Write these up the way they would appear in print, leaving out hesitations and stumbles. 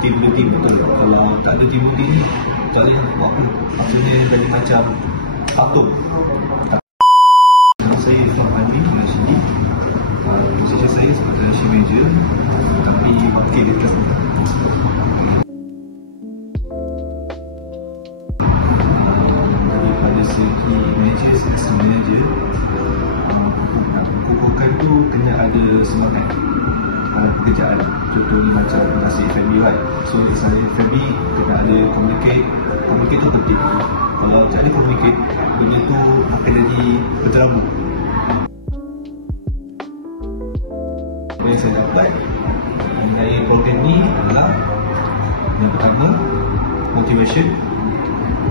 team building betul. Kalau tak ada team building ni, tak boleh buat apa. Maksudnya jadi macam patung. Saya Irfan Fadli dari sini. Posisi saya sebagai Asia Manager, tapi wakil dekat. Daripada segi manager, assistant manager, kukuhkan tu kena ada semangat dalam pekerjaan. Contohnya macam nasi F&B right. So untuk saya F&B kena ada communicate tu penting. Kalau tak ada communicate, benda tu akan jadi berterabur. Apa yang saya dapat mengenai program ni adalah yang pertama, motivation,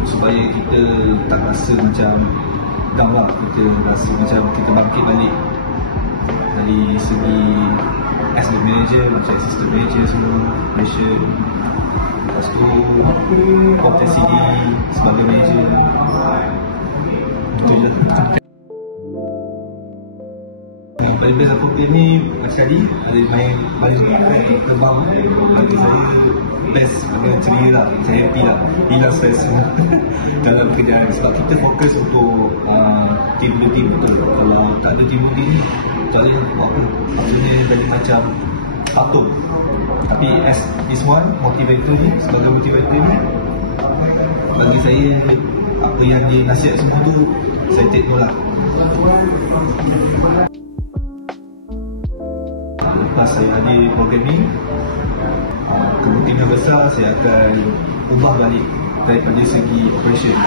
supaya kita tak rasa macam down lah, kita rasa macam kita bangkit balik dari segi as the manager, macam assistant manager semua, passion. Lepas tu kompetensi sebagai manager. Itu je. Yang paling best aku ni sekali ada main terbang. Bagi saya best, bagi ceria lah, saya happy lah, hilang stres semua dalam kerjaan. Sebab kita fokus untuk team building betul. Kalau tak ada team building ni, tak boleh buat apa. Maksudnya jadi macam patung. Tapi as this one, motivator ni, sebagai motivator ni, bagi saya apa yang dia nasihat semua tu saya take note lah. Lepas saya ada program ni, kemungkinan besar saya akan ubah balik daripada segi operation.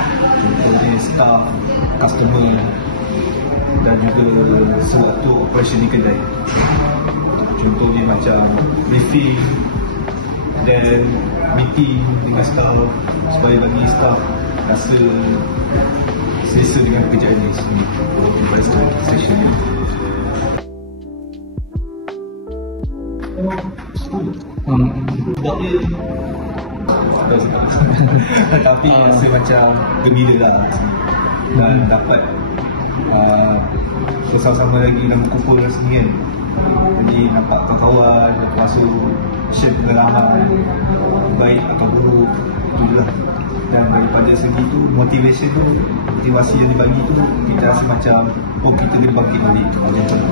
Contohnya staff, customer dan juga sewaktu operation di kedai. Contohnya macam briefing dan meeting dengan staff, supaya bagi staff rasa selesa dengan pekerjaan ni sendiri. Session ni sebab dia tapi rasa macam gembira lah dan dapat bersama-sama lagi dalam berkumpul rasanya kan. Jadi nampak kawan-kawan masuk share pengalaman baik atau buruk, itu je lah. Dan daripada segi tu, motivation tu, motivasi yang dibagi tu, kita rasa macam kita boleh bangkit balik macam tu.